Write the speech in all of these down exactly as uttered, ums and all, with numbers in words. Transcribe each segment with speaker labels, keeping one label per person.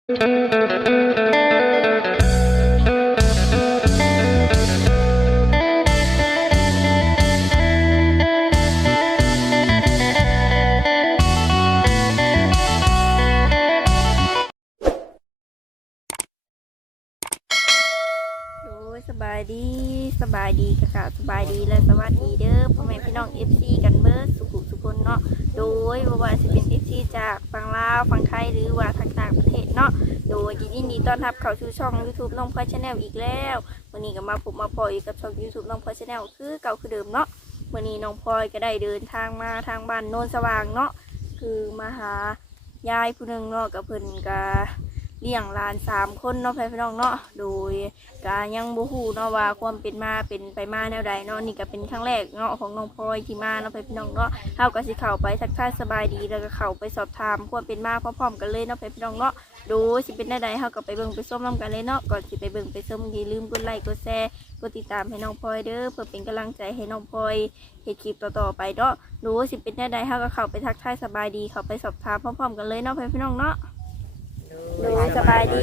Speaker 1: สบายดีสบายดีค่ะสบายดีและสวัสดีเด้อพ่อแม่พี่น้อง เอฟ ซี กันเบิดสุขุสุคนเนาะโดยว่าจะเป็น เอฟ ซี จากฝั่งลาวฝั่งไทยหรือว่าทางต่างประเทศเนาะโดยยินดีต้อนรับเข้าสู่ช่อง YouTube น้องพลอย Channel อีกแล้ววันนี้ก็มาพบมาพออีกกับช่อง YouTube น้องพลอย Channel คือเก่าคือเดิมเนาะวันนี้น้องพลอยก็ได้เดินทางมาทางบ้านโนนสว่างเนาะคือมาหายายผู้หนึ่งเนาะกับเพิ่นก็เลี้ยงหลานสามคนเนาะพี่น้องเนาะโดยกายังบ่ฮู้เนาะว่าความเป็นมาเป็นไปมาแนวใดเนาะนี่ก็เป็นครั้งแรกเนาะของน้องพลอยที่มาเนาะพี่น้องเนาะเฮาก็สิเข้าไปทักทายสบายดีแล้วก็เข้าไปสอบถามความเป็นมาพร้อมๆกันเลยเนาะพี่น้องเนาะโดยสิเป็นแนวใดเฮาก็ไปเบิ่งไปชมนำกันเลยเนาะก่อนสิไปเบิ่งไปชมอย่าลืมกดไลค์กดแชร์กดติดตามให้น้องพลอยเด้อเพื่อเป็นกำลังใจให้น้องพลอยเฮ็ดคลิปต่อๆไปเนาะโดยสิเป็นแนวใดเฮาก็เข้าไปทักทายสบายดีเข้าไปสอบถามพร้อมๆกันเลยเนาะพี่น้องเนาะโดยสบายดี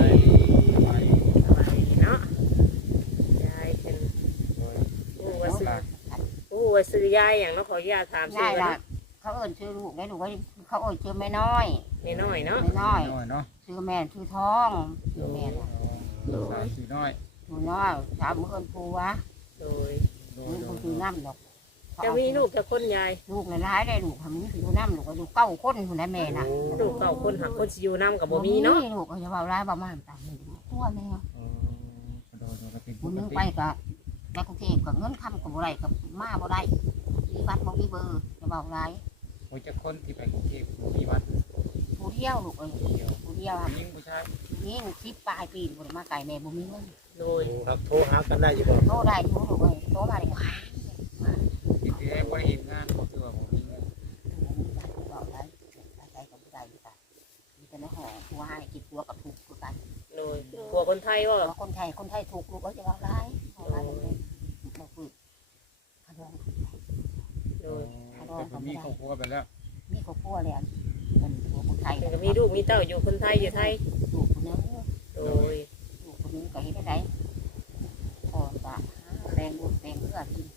Speaker 2: เนาะยายเป็นผู้ว่าซื้อผู้ว่าซื้อยายอย่างเนาะขออนุญาตถามชื่อกัน
Speaker 3: เขาเอิ้นชื่อลูกได้ลูกว่าเขาเอิ้นชื่อแม่น้อย
Speaker 2: แม่น้อยเนาะ
Speaker 3: แม่น้อย
Speaker 4: เนาะ
Speaker 3: ชื่อแม่ชื่อท้องชื่อแม่น่ะ
Speaker 4: ชื่อน้อย
Speaker 3: ชื่อน้อยถามเอิ้นปู่วะ
Speaker 2: โดย
Speaker 3: นี่คือชื่อน้ำดอก
Speaker 2: จะมีลูกจะคนยาย
Speaker 3: ลูกหลายได้ลูกทำนี้คือน้ำลูกก็อยู่เก้าคนคนนั้นแม่น่ะ
Speaker 2: ลูกเก้าคนหักคนสิอยู่น้ำกับบ่มีเนาะ
Speaker 3: ลูกก็จะเบาร้ายเบามาตามนี่ตัวแม่คนนึงไปก็ไปกรุงเทพก็เงินคำกับบ่ได้กับมาบ่ได้มีบัตรบ่มีเบอร์จะเบาร้าย
Speaker 4: โอ้ยจะคนที่ไปกรุงเทพมีวัด
Speaker 3: ผู้เที่ยวลูกเอ้ยผู้เที่ยว
Speaker 4: ยิ่งผู้ชาย
Speaker 3: ยิ่งคลิปปลายปีบ่ได้มาไก่แม่บ่มีเงิน
Speaker 2: โดย
Speaker 4: ครับโทรหากันได้อยู่บ่
Speaker 3: โทรได้โทรลูกเอ้ยโทรมาได้
Speaker 4: ติดแอร์บ่ได้เห็นงานก็คือว่าบ่มีเงิน
Speaker 3: บอกได้ใจกับผู้ใดอยู่กันมีแต่ในห้องผู้ให้กินตัวกับถูกคือกัน
Speaker 2: โดยผัวคนไทยว่า
Speaker 3: คนไทยคนไทยถูกลูกก็จะว่าร้ายร้ายเลยมาฝึกขดอง
Speaker 2: โดย
Speaker 4: มีครอบครัวไปแล้ว
Speaker 3: มีครอบครัวเลยเป็นผัวคนไทย
Speaker 2: ก็มีลูกมีเต้าอยู่คนไทยอยู่ไทย
Speaker 3: ลูกคนนึง
Speaker 2: โดย
Speaker 3: ลูกคนนึงก็เห็นได้พ่อจะแรงบุญแรงเพื่อกิน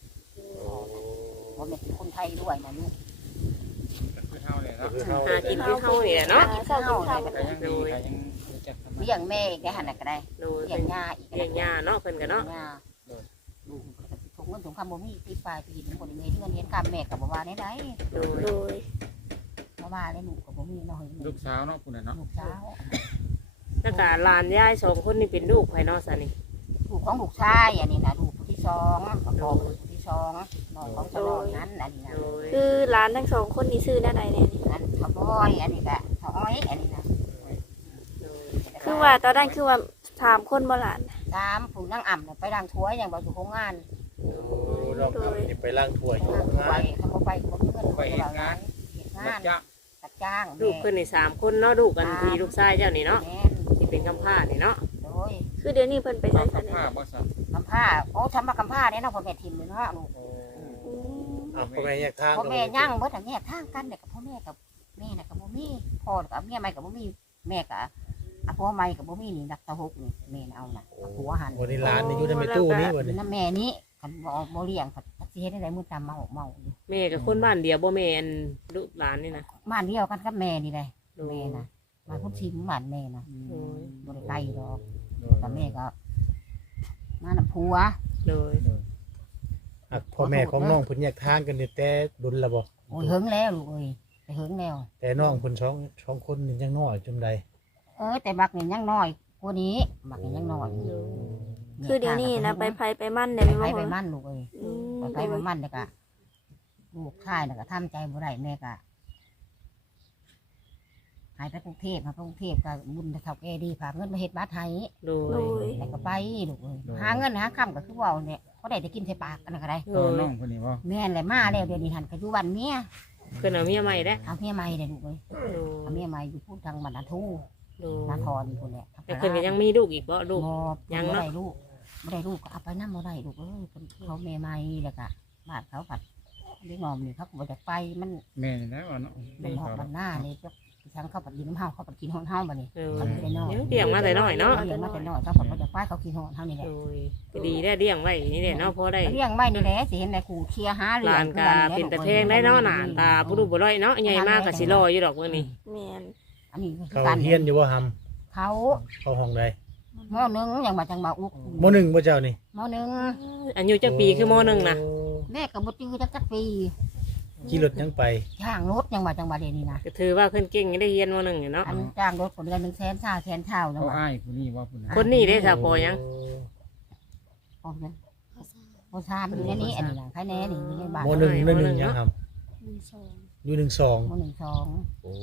Speaker 3: ว่าเป็นคนไทยด้วยนะลูก
Speaker 4: คือเฮาเลยเนาะ
Speaker 2: หากินคือเฮาเนี่ยเนาะ
Speaker 3: เฮาเลย
Speaker 4: โดย
Speaker 3: เลี้ยงแม่ได้หันก็ได้เลี้ยงย่าอีก
Speaker 2: เลี้ยงย่าเนาะเพิ่นก็เนาะ
Speaker 3: ลูกถุงเงินถุงคำบ่มีที่ปลายปีนึงคนเงินเงินเห็นคำแม่กับบ่ว่าได้ได้
Speaker 2: โดย
Speaker 3: บ่ว่าได้ลูกกับบ่มีน้อย
Speaker 4: ลูกสาวเนาะคุณน่ะเนาะ
Speaker 3: ลูกสาว
Speaker 2: แล้วก็หลานยายสองคนนี่เป็นลูกไผเนาะซะนี่
Speaker 3: ลูกของลูกชายอันนี้นะลูกผู้ที่สองของลูกที่สองน้องของตลอดนั้นอันนี้นะ
Speaker 1: คือหลานทั้งสองคนนี่ซื้อได้ไหนเนี่ย
Speaker 3: อันขบอยอันนี้ก็ถอยอันนี้นะ
Speaker 1: คือว่าตอนนั้นคือว่าถามคนบ่หลาน
Speaker 3: ตามผู้นั่งอ่ำไปล้างถ้วยอย่างบ่อยู่โรงงาน
Speaker 4: เราไปล้างถ้วยอยู่
Speaker 3: งานทำไปบ่มีเงิน
Speaker 4: ไปเฮ็ดงาน
Speaker 3: งานตัดจ้าง
Speaker 2: ลูกเพิ่นนี่สามคนเนาะลูกกันพี่ลูกชายเจ้านี่เนาะที่เป็นกำพร้านี่เนาะ
Speaker 3: โดย
Speaker 1: คือเดี๋ยวนี้เพิ่นไปใช้กัน
Speaker 4: กำพร้าบ่ซั
Speaker 3: กำพร้าโอ้ทำมากำพร้าเนี่ยเนาะพ่อแม่ทิมเลยเนาะลูก
Speaker 4: อ่าพ่อแม่แยกทาง
Speaker 3: พ่อแม่ย่างบ่ทั้งแยกทางกันเด็กกับพ่อแม่กับแม่น่ะกับบ่มีพ่อกับเมียใหม่กับบ่มีแม่กับอ่ะพ่อใหม่กับบ่มีนี่นักตะหกนี่แม่เอาน่ะผัวหัน
Speaker 4: วันนี้ร้านนี่อยู่ในตู้นี้วันนี้
Speaker 3: น้าแม่นี้คันบ่บ่เลี้ยงคันสิเฮ็ดได้มื้อตามเมาเมา
Speaker 2: แม่กับคนบ้านเดียวบ่แม่นลูกหลานนี่นะ
Speaker 3: บ้านเดียวกันกับแม่นี่แหละแม่น่ะมาพุ่นชิมบ้านแม่น่ะบ่ได้ไกลดอกแต่แม่ก็มาน่ะผัว
Speaker 2: เลย
Speaker 4: พ่อแม่ของน้องเพิ่นแยกทางกันนี่แต่ดุลละบ่
Speaker 3: โอ้ยเฮิงแล้วลูกเอ้ยไปเฮิงแล้ว
Speaker 4: แต่น้องเพิ่นสองสองคนนี่ยังน้อยจนใด
Speaker 3: เออแต่บักนี่ยังน้อยกว่านี้บักนี่ยังน้อย
Speaker 1: คือเดี๋ยวนี้นะไปไผไปมั่นได้
Speaker 3: ไปไปมั่นลูกเอ้ยไปไปไปมั่นแล้วก็ลูกชายน่ะก็ทำใจบ่ได้แม่ก็หายไปกรุงเทพมากรุงเทพก็บุญเฒ่าแก่ดีฝากเงินมาเฮ็ดบ้านไทย
Speaker 2: โดย
Speaker 3: แล้วก็ไปลูกเอ้ยหาเงินหาค่ำก็คือว่าเนี่ยเขาได้จะกินใส่ปากกันก็ได้
Speaker 4: น้องคนนี้บ่
Speaker 3: แม่นแหละมาแล้วเดี๋ยวนี้หันก็อยู่บ้านเมีย
Speaker 2: เพิ่นเอาเมียใหม่เด้
Speaker 3: เอาเมียใหม่เด้ลูกเอ้ยเอาเมียใหม่อยู่พูดทางบ้านนาทูนาทรพุ่นแหละ
Speaker 2: แต่เพิ่นก็ยังมีลูกอีกบ่ลูก
Speaker 3: ยังบ่ได้ลูกบ่ได้ลูกก็เอาไปนำบ่ได้ลูกเอ้ยเขาเมียใหม่แล้วก็บ้านเขาผัดได้งอมนี่เขาก็บ่ได้ไปมัน
Speaker 4: แม่นี่นะว่าเนาะ
Speaker 3: เป็นหอกบ้านหน้านี่ก็ทั้งเขาปัดดินน้ำเฮาเขาปัดกินห้องเฮาบัดนี้
Speaker 2: เออ
Speaker 3: เขาไม่ได้นอน
Speaker 2: เลี้ยงมาแต่น้อยเนาะ
Speaker 3: เลี้ยงมาแต่น้อยเขาปัดเขาจะป้ายเขากินห้องเฮานี่แหละ
Speaker 2: โอ้ยก็ดีได้เลี้ยงไว้นี่แหละเนาะพอได้
Speaker 3: เลี้ยงไว้นี่แหละสิเห็นในกูเคลียร์หาเลี้
Speaker 2: ห
Speaker 3: ย
Speaker 2: ลาง นกาเป็นตะแพงได้เนาะหนานตาบ่รู้บ่ร้อยเนาะใหญ่มากก็สิรออยู่ดอกเบิ่งนี่
Speaker 1: แม่น
Speaker 3: อันนี้
Speaker 4: เขาเฮียนอยู่บ่หำ
Speaker 3: เขา
Speaker 4: เข้าห้องใด
Speaker 3: หม้อนึงอย่างมาจังมาอุก
Speaker 4: มหนึ่งบ่เจ้านี่
Speaker 3: หม้อนึง
Speaker 2: อายุจักปีคือมหนึ่งน่ะ
Speaker 3: แม่กับบุตรจักจักปี
Speaker 4: ขี่รถยังไป
Speaker 3: จ้างรถยังมาจังมาเดนี่นะ
Speaker 2: ก็ถือว่าขึ้นเก่งได้เรียนมหนึ่งอยู่เนาะ
Speaker 3: อันจ้างรถคนเดือนหนึ่งแสนเช้าแสนเช้าแล้ว
Speaker 5: เขา
Speaker 3: มา
Speaker 5: อ้ายผู้นี้ว่าผู้นั้น
Speaker 2: คนนี้ได้สาวพอยัง
Speaker 3: โอ้ยโอ้ชามอยู่ในนี้อันนี้นะใครแน่นี่อยู่ในบ้าน
Speaker 4: มหนึ่งหนึ่งหนึ่งยังหำอยู่หนึ่งสอง
Speaker 3: หม้อหนึ่งสอง
Speaker 4: โอ้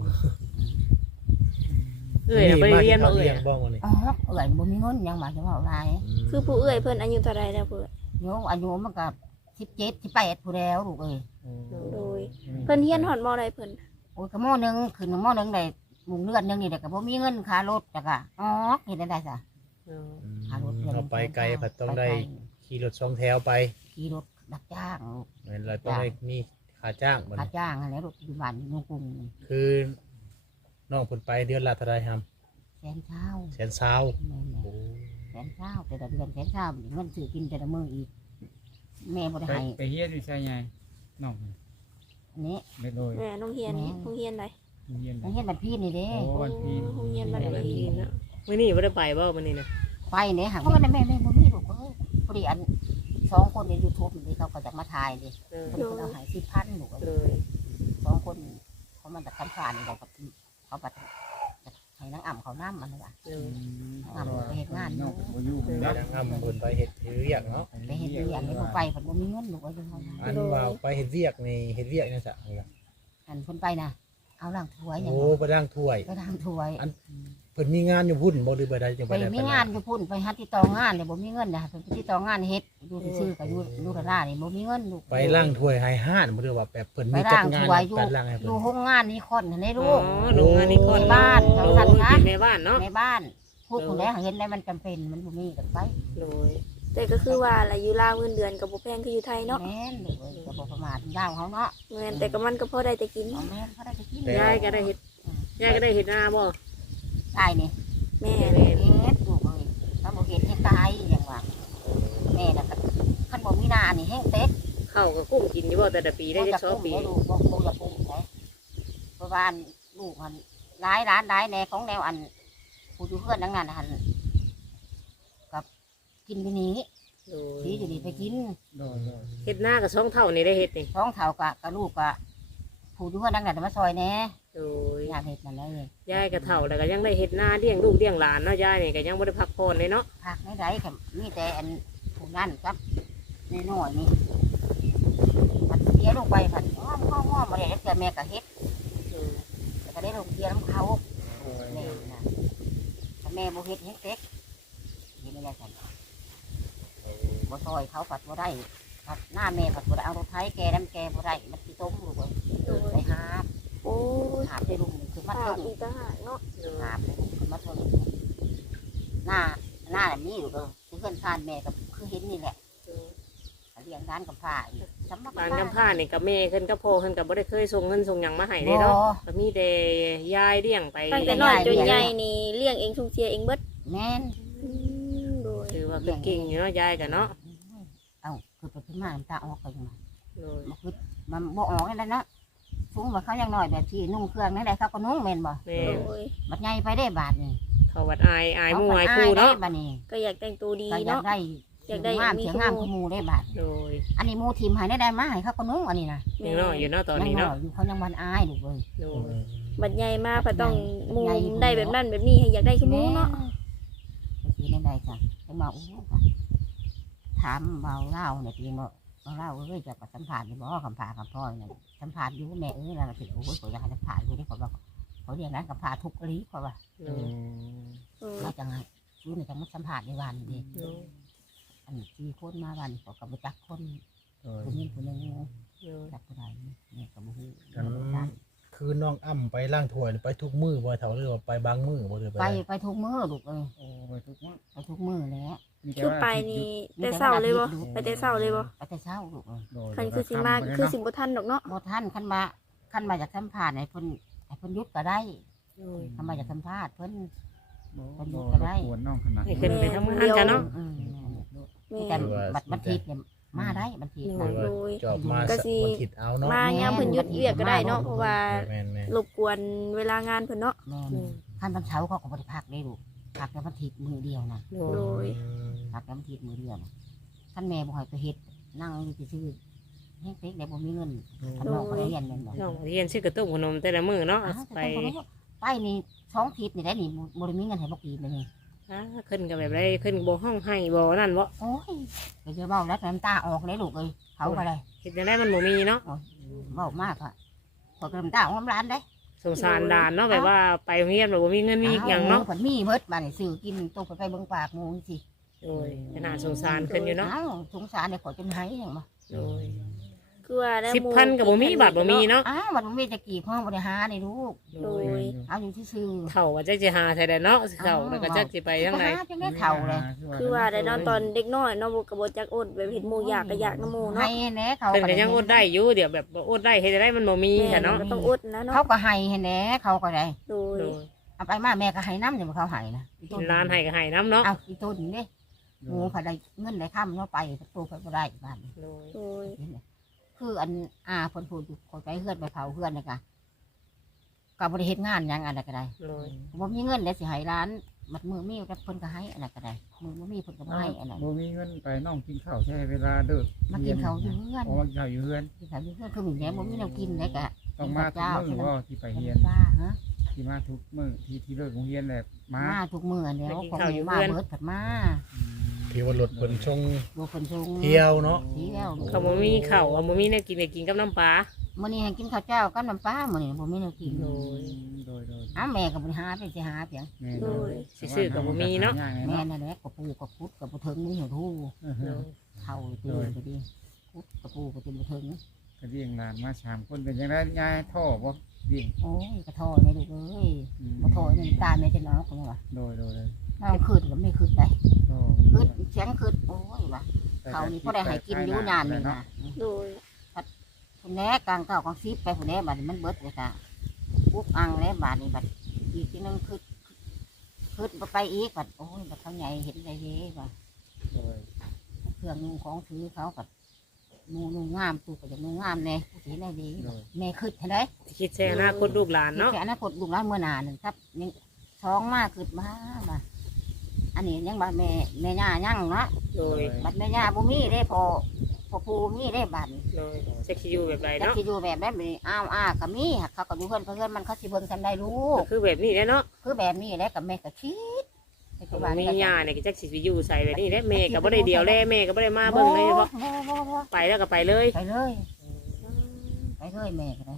Speaker 2: เอ้ยไปเรียนบ่
Speaker 4: มา
Speaker 2: เอ้ย
Speaker 4: เรียนบ้องวันนี้
Speaker 3: อ๋อเอื่อยบ่มีเงินยังมาจะว่าอะไร
Speaker 1: คือผู้เอื้อยเพิ่นอายุเท่าใดแล้วเพิ่น
Speaker 3: โยอายุมันก็สิบเจ็ดสิบแปดผู้แล้วลูกเอ้ย
Speaker 1: โดยเพิ่นเฮียนฮอดมอใดเพิ่น
Speaker 3: โอ้ยก็หม้อหนึ่งขึ้นหม้อหนึ่งได้มุงเลือดหนึงนี่แต่ก็บ่มีเงินค่ารถแต่ก็อ๋อเห็นได้ได้ซะ
Speaker 2: เออ
Speaker 3: ค่ารถดือนห
Speaker 4: เรา
Speaker 3: นึ่ง
Speaker 4: ไปไกลผัดต้องได้
Speaker 3: ป
Speaker 4: ขี่รถสองแถวไป
Speaker 3: ขี่รถรับจ้างลูก
Speaker 4: เหมือนเราต้องได้มีค่าจ้างมัน
Speaker 3: ค่าจ้างอะไรรถอยู่บ้านอยู่กรุง
Speaker 4: คือน้องเพิ่นไปเดือนละเท่าไรห
Speaker 3: แสนเช้า
Speaker 4: ำแสนเศร้า
Speaker 3: แม่น
Speaker 4: โอ้
Speaker 3: แสนเช้าแต่ละเดือนแสนเช้าเงินซื้อกินแต่ละมื้ออีกแม่บ่ได้
Speaker 5: ไป
Speaker 3: ให้
Speaker 5: ไปเฮียนอยู่ใช่ไงน้อง
Speaker 3: อันนี้
Speaker 5: เม็ดโดย
Speaker 1: แม่น้องเฮียนน้องเฮียนใด
Speaker 5: เฮียน
Speaker 3: มันเฮ็ดบัดพี่นี่เด้
Speaker 5: โอ้วันพีน
Speaker 1: โรงเรียนบ้าน
Speaker 2: ไป
Speaker 1: พี
Speaker 2: เนาะมื้อนี้บ่ได้ไปบ่มื้อนี้นะ
Speaker 3: ไปเนี่ยหักเพราะว่าแม่แม่บ่มีลูกเอ้ยพอดีอันสองคนใน YouTube นี่เขาก็จะมาถ่ายดิ
Speaker 2: เออ
Speaker 3: เพิ่นเอาให้สิบพันลูก
Speaker 2: เล
Speaker 3: เอ้ย
Speaker 2: ย
Speaker 3: สองคนเขามันจะคันผ่านนี่เขาก็เขาก็ให้นางอ่ำเขาน้ำมันเลยว่ะ
Speaker 2: เออ
Speaker 3: อ่ำไปเฮ็ดงานอ
Speaker 5: น้อยู่ งบ่อยู่
Speaker 4: ไป
Speaker 5: นะ
Speaker 4: ดังอำเพิ่นไปเฮ็ดเวียกเนาะ
Speaker 3: ไปเฮ็ดเวียกนี่เพิ่นไปเพิ่นบ่มีเงินลูกเอ้ยเพิ่นว่า
Speaker 4: อันว่าไปเฮ็ดเวียกนี่เฮ็ดเวียกนี่ซะ
Speaker 3: อันเพิ่นไปนะเอาล้างถ้วยอย่าง
Speaker 4: โอ้ไปดังถ้วย
Speaker 3: ไปล้างถ้วย
Speaker 4: เพิ่นมีงานอยู่พุ่นบ่หรือบ่ได้จัง
Speaker 3: ไป
Speaker 4: ไปได้
Speaker 3: มีงานอยู่พุ่นไปหาติดต่องานเลยบ่มีเงินนะเพิ่นไปติดต่องานเฮ็ดอยู่ซื่อๆก็อยู่อยู่กับร้านนี่บ่มีเงินลูก
Speaker 4: ไปล้างถ้วยให้ห้านบ่หรือว่าแบบเพิ่น
Speaker 3: ไป
Speaker 4: มีจั
Speaker 3: ล้า
Speaker 4: ด
Speaker 3: ง
Speaker 4: งาน
Speaker 3: ถ้วยอยู่
Speaker 4: การล้างให้
Speaker 3: อ
Speaker 4: เพิ่
Speaker 3: ยู่
Speaker 4: น
Speaker 3: โรงงานนี้คนใน
Speaker 2: อ๋
Speaker 3: ลู
Speaker 2: อก โรงงานนี้คน
Speaker 3: ในบ้าน
Speaker 2: โอ้
Speaker 3: เขาสั่งนะ
Speaker 2: กินในบ้านเนาะ
Speaker 3: ในบ้านพูดคนใดเห็นได้มันจำเป็นมันบ่มีกันไป
Speaker 2: โดย
Speaker 1: แต่ก็คือว่าอะไรอยู่ลาวเงินเดือนกับบ่แพงคืออยู่ไทยเนาะ
Speaker 3: แม่นลูกเอ้ยก็บ่ประมาทดาวเขาเนาะ
Speaker 1: แม่นแต่ก็มันก็พอได้แต่กิน
Speaker 3: เอาแม่นเขาได้ไปกิน
Speaker 2: ยายก็ได้เฮ็ดยายก็ได้เฮ็ดนาบ่
Speaker 3: ตายนี่
Speaker 1: แม่
Speaker 3: เฮ็ดลูกเอ้ยถ้าบ่เฮ็ดให้ตายอย่างว่าแม่น่ะก็คันบ่มีนานี่แห้งเต็ก
Speaker 2: เข้าวก็กุ้งกินอยู่บ่แต่ละปีได้จักสองปี
Speaker 3: บ่ลูกบ่บ่อยากกุ้มไสเพราะว่าลูกมันหลายร้านหลายแนวของแนวอันผู้อยู่เพื่อนทั้งนั้นหั่นกับกินไปนี้
Speaker 2: โดย
Speaker 3: สีอยู่นี่ไปกิน
Speaker 5: โดยโดย
Speaker 2: เฮ็ดนาก็สองเท่านี่ได้เฮ็ดนี่
Speaker 3: ท้องเฒ่ากะกับลูกกะผู้อยู่เพื่อนทั้งนั้นมาซอยแหน่
Speaker 2: โดย
Speaker 3: อยากเฮ็ดนั่นเลย
Speaker 2: ยายก็เฒ่าแล้วก็ยังได้เฮ็ดนาเลี้ยงลูกเลี้ยงหลานเนาะยายนี่ก็ยังบ่ได้พักผ่อนเลยเนาะ
Speaker 3: ผักไม่ได้ค่ะมีแต่อันผู้นั่นครับน้อยๆนี่มันเสียลงไปผัดง้อมง้อมง้อมมาเลยแล้วเกิดแม่ก็เฮ็ด
Speaker 2: เออ
Speaker 3: แต่ก็ได้ลงเสียน้ำเขา
Speaker 5: โดย
Speaker 3: แม่นะถ้าแม่บ่เฮ็ดเฮ็ดเต็กเฮ็ดไม่ได้สั่นบ่ซอยเขาผัดบ่ได้ผัดหน้าแม่ผัดบ่ได้เอารถไถแกน้ำแกบ่ได้มันสิต้มลูกเอ้ย
Speaker 1: โดย
Speaker 3: ไปหา
Speaker 1: โอ้ย
Speaker 3: หาไปลุงคือมา
Speaker 1: ขา
Speaker 3: เทิ
Speaker 1: ด
Speaker 3: ง
Speaker 1: อีกต่างหากเนาะ
Speaker 2: โดย
Speaker 3: หาไปลุงคือมาเทิงหน้าหน้าแบบนี้ลูกเอ้ยคือเพื่อนซ่านแม่ก็คือเห็นนี่แหละ
Speaker 2: โดย
Speaker 3: เลี้ยงด้านกับผ้าอีกสำนัก
Speaker 2: บ้านกำพร้านี่กับแม่ขึ้นกับพ่อขึ้นกับบ่ได้เคยส่งเงินส่งหยังมาให้เลยเนาะก็มีแต่ยายเลี้ยงไป
Speaker 1: ตั้งแต่น้อยจนใหญ่นี่เลี้ยงเองทุกเสียเองเบิด
Speaker 3: แม่น
Speaker 1: อืมโดย
Speaker 2: ถือว่าเป็นเก่งอยู่เนาะยายกันเนาะ
Speaker 3: เอาคือไปขึ้นมาน้ำตาออกไปยังไง
Speaker 2: โดย
Speaker 3: มันคือมันบ่ออกนั่นแหละเนาะสูงกว่าเขายังน้อยแบบที่นุ่งเครื่องนั่นแหละเขาก็นุ่งแม่นบ่
Speaker 2: แม่
Speaker 1: โดย
Speaker 3: บัดใหญ่ไปได้บาทนี่
Speaker 2: เขาวัดอายอายหมู่อายครูเนาะ
Speaker 3: ขก็อบัดนี้
Speaker 1: ก็อยากแต่งตัวดี
Speaker 3: ก็อยาก
Speaker 1: เนาะ
Speaker 3: ได้
Speaker 1: อยากได้
Speaker 3: งาม
Speaker 1: มี
Speaker 3: เสียง
Speaker 1: ครู
Speaker 3: งามขมูได้บาท
Speaker 2: โดย
Speaker 3: อันนี้หมูทีมให้ได้ได้มาให้เขาก็นุ่งอันนี้นะ
Speaker 2: ยังน้อยอยู่เนาะตอนนี้
Speaker 3: ยัง
Speaker 2: เนาะ
Speaker 3: อยอยู่เขายังวันอายลูกเอ้ย
Speaker 2: โดย
Speaker 1: บัดใหญ่มาพอต้องมุมได้แบบนั้นแบบนี้ให้อยากได้คือหมูเนาะ
Speaker 3: ทีนั่นได้จ้ะจังมาโอ้จ้ะถามเบาเล่าเนี่ยทีมาเบาเล่าเอ้ยจะมาสัมผัสอยู่บ่คำพาคำพ่อเนี่ยสัมผัสอยู่แม่เอ้ยแล้วมาถึงโอ้ยเขาอยากให้สัมผัสอยู่ที่เขาบอกเขาเรียกนั้นคำพาทุกข์ลี้เขาว่า
Speaker 2: โดย
Speaker 1: เออ
Speaker 3: เราจังไงรู้ในจังมาสัมผัสในวันนี้
Speaker 2: โดย
Speaker 3: อันสี่คนมาวันเขากับจักคน
Speaker 5: โดย
Speaker 3: คนนี้คนนึง
Speaker 2: โดย
Speaker 3: จักคนไหนเนี่ยกับบุหู
Speaker 4: คือน้องอ้ำไปล้างถ้วยนี่ไปทุกมื้อบ่เท่าหรือว่าไปบางมื้อบ่หรือ
Speaker 3: ไป
Speaker 4: ไป
Speaker 3: ไปทุกมือลูกเอ้ย
Speaker 5: โอ้ไปทุกมื้อ
Speaker 3: ไปทุกมือแล้ว
Speaker 5: มีแต่
Speaker 1: คือ
Speaker 5: ว่า
Speaker 1: ไปนี่แต่เช้าเลยบ่ไปแต่เช้าเลยบ่
Speaker 3: ไปแต่เช้าลูกเอ้ย
Speaker 5: โดย
Speaker 1: คันคือสิมาคือสิบ่ทันดอกเนาะ
Speaker 3: บ่ท่านขันมาขันมาจากสัมผัสในคนให้เพิ่นหยุดก็ได้
Speaker 2: โดย
Speaker 3: ทำไมจะสัมภาษณ์เพิ่น
Speaker 5: บ่
Speaker 3: เพิ่นอยู่
Speaker 5: บ่
Speaker 3: ก็
Speaker 5: ร
Speaker 3: ได้
Speaker 5: บกวนน้องขนาด
Speaker 2: ให้
Speaker 5: นั้น
Speaker 2: ขึ้นไปทำงานกันเนาะ
Speaker 3: อืม
Speaker 1: แม่
Speaker 3: แต่บัตรบัตรทิพย์เนี่ยมาได้บัตรทิพย์
Speaker 1: โด
Speaker 3: นะ
Speaker 1: ย
Speaker 4: ว่าจอบมา
Speaker 1: ก็สิ
Speaker 4: วันคิดเอาเนาะ
Speaker 1: มายามเพิ่นหยุดเวียกก็ได้เนาะเพราะว่า
Speaker 4: แม่นแม่น
Speaker 1: รบกวนเวลางานเพิ่นเนาะ
Speaker 3: แม่นขั้นวันเสาร์เขาก็บริพักได้ลูกพักแต่วันอาทิตย์มือเดียวนะ
Speaker 2: โด
Speaker 1: โด
Speaker 2: ย
Speaker 1: ย
Speaker 3: พักแต่วันอาทิตย์มือเดียวนะขั้นแม่บ่ให้ไปเฮ็ดนั่งอยู่ซื่อๆเฮ็ดเต็กได้บ่มีเงินขันน้องไปเรียนแม่นบ่
Speaker 2: น้องเรียนซื้อกระตุ้มขนมแต่ละมื้อเนาะ
Speaker 3: อ้าว
Speaker 2: ไป
Speaker 3: แต่ต้องไปนี่สองทิศนี่ได้นี่บ่ได้มีเงินให้บ่กีบเลยนี่
Speaker 2: อ่าขึ้นกับแบบไรขึ้นบ่ห้องให้บ่นั่นบ่
Speaker 3: โอ้ยก็จะเว้าแล้วน้ำตาออกเลยลูกเอ้ยเขาก็ได้
Speaker 2: เฮ็ดจังได๋มันบ่มีเนาะ
Speaker 3: เว้ามากอ่ะพอก็น้ำตาออกร้านได้
Speaker 2: สงสารด่านเนาะแบบว่าไปโรงเรียนแบบบ่มีเงินมีหยังเนาะ
Speaker 3: อ้วผลมีเบิดมานี่ซื้อกินตกไปไปเบิ่งปากหมูสิ
Speaker 2: โดยขนาดสงสารขึ้นอยู่เนาะ
Speaker 3: อ้าวสงสารเนี่ยขอจนไหายอย่างบ่
Speaker 2: โดย
Speaker 1: คือว่าได้
Speaker 2: สิบพันกับบ่มีบาทบ่มีเนาะ
Speaker 3: อ้าวมันบ่มีจะกี่ห้องบ่ได้หานี่ลูก
Speaker 2: โดย
Speaker 3: เอาอยู่ซื่อ
Speaker 2: เฒ่าว่าจักสิหาใส่ได้เนาะเฒ่าแล้วก็จักสิไป
Speaker 3: ๆ
Speaker 2: ทางไหน
Speaker 3: หาจังได้เฒ่าเลย
Speaker 1: คือว่าได้เนาะตอนเด็กน้อยเนาะบ่ก็บ่จักอดแบบเห็นหมู่อยากก็อยากนำหมู่
Speaker 3: ให้
Speaker 1: เนาะ
Speaker 3: แหน่เขา
Speaker 2: เพิ่นก็ยังอดได้อยู่เดี๋ยวแบบบ่อดได้เฮ็ดจังได๋มันบ่มี
Speaker 1: แม่
Speaker 2: ค่ะเนาะ
Speaker 1: ก็ต้องอดนะเนาะ
Speaker 3: เขาก็ให้ให้แหน่เขาก็ได้
Speaker 1: โดย
Speaker 2: โดย
Speaker 3: เอาไปมาแม่ก็ให้น้ำอย่างเขาให้นะ
Speaker 2: กินร้านให้ก็ให้น้ำเนาะ
Speaker 3: เอาอีต้นนี่หมูเขาได้เงินได้ค่ำเนาะไปประตูไปบ่ได้บ้าน
Speaker 2: โดย
Speaker 1: โดย
Speaker 3: คืออันอาเพิ่นพูดอยู่ขอไปเฮือนไปเผาเฮือนนี่ก็ก็บ่ได้เฮ็ดงานหยังอันใดก็ได้
Speaker 2: โดย
Speaker 3: บ่มีเงินได้สิให้ร้านมัดมือมีแต่เพิ่นก็ให้อันนั้นก็ได้มือบ่มีเพิ่นก็บ่ให้อันนั้น
Speaker 5: บ่มีเงินไปน้องกินข้าวใช้เวลาเด้อ
Speaker 3: มากินข้าวอยู่เฮือน
Speaker 5: อ๋อมากินข้าวอยู่เฮือน
Speaker 3: กินข้าวอยู่เฮือนคือมีแหนบ่มีแนวกินได้ก็
Speaker 5: ต้องมาทุกมื้อว่าที่ไปเรียน
Speaker 3: จ้าฮะ
Speaker 5: ที่มาทุกมื้อที่ที่เลิกโรงเรียนแหละมา
Speaker 3: มาทุกมื้อแล้วของหมู่มาเบิดผัดมา
Speaker 4: ที่ว่ารถเพิ่นชง
Speaker 3: ดูเพิ่นส่ง
Speaker 4: เที่ยวเนาะ
Speaker 3: เที่ยว
Speaker 2: เขาบ่มีข้าวเอาบ่มีแนวกินก็กินกับน้ำปลา
Speaker 3: มื้อนี้ให้กินข้าวเจ้ากับน้ำปลามื้อนี้บ่มีแนวกิน
Speaker 2: โดย
Speaker 5: โดยโดย
Speaker 3: อ้าแม่ก็บ่หาไปสิหาเพียง
Speaker 5: แม่
Speaker 1: โดย
Speaker 2: สิซื้อก็บ่มีเนาะ
Speaker 3: แม่นั่นแหละก็ปูก็พุดก็บ่ถึงนี่หูทู่
Speaker 2: โดย
Speaker 3: เฒ่าตื่นก็ดีพุดก็ปูก็จนบ่ถึง
Speaker 5: ก็เลี้ยงหลานมาสามคนเป็นยังไงยายท่อบ่เลี้ยง
Speaker 3: โอ้ยกระทอในลูกเอ้ยกระทอในตาแม่จะน้องคนนี้ว่ะ
Speaker 5: โดยโดยเลย
Speaker 3: น้องขึ้นก็ไม่ขึ้นได้
Speaker 5: โอ้
Speaker 3: ขึ้นเสียงขึ้นโอ้ยว่ะเขานี่พอได้ให้กินอยู่นานนี่นะ
Speaker 1: โดย
Speaker 3: คุณแน่กลางเก้ากลางซิบไปคุณแน่บัดนี้มันเบิดเลยค่ะปุ๊บอังแล้วบาดนี้บัดอีกทีนึงขึ้นขึ้นไปอีกบัดโอ้ยบัดเขาใหญ่เห็นใจเย่ว่ะ
Speaker 5: โดย
Speaker 3: เครื่องนุ่งของถือเขาบัดนูนุ่งงามตูก็จะนุ่งงามแน่ผู้ที่ได้ดีแม่ขึ้นเห็นไหม
Speaker 2: คิดแช่อนาคตลูกหลานเนาะ
Speaker 3: แค่อนาคตลูกหลานเมื่อนานนึงครับยังท้องมากขึ้นมามาอันนี้ยังบัดแม่แม่ย่ายังเนาะ
Speaker 2: โดย
Speaker 3: บัดแม่ย่าบ่มีได้พอพอปูมีได้บัด
Speaker 2: โดยจะคิดอยู่แบบไร
Speaker 3: แต่
Speaker 2: เนาะ
Speaker 3: ที่อยู่แบบนั้นนี่อ้าวอ้าก็มีหักเขาก็อยู่เพื่อนเพื่อนมันเขาสิเบิ่งกันได้ลู
Speaker 2: ก็
Speaker 3: ก
Speaker 2: คือแบบนี้แหละเนาะ
Speaker 3: คือแบบนี้แหละกับแม่ก็คิดแต่
Speaker 2: ก็
Speaker 3: ก็
Speaker 2: บ่
Speaker 3: ว่า
Speaker 2: มี
Speaker 3: นี่
Speaker 2: ญาเนี่ยก็จักสิไปอยู่ใส่แบบนี้แหละแม่ก็บ่ได้เดียวแลแม่ก็บ่ได้มาเบิ่งเลยบ่
Speaker 3: บ่บ่บ่
Speaker 2: ไปแล้วก็ไปเลย
Speaker 3: ไปเลย ไปเลยแม่ก็ได้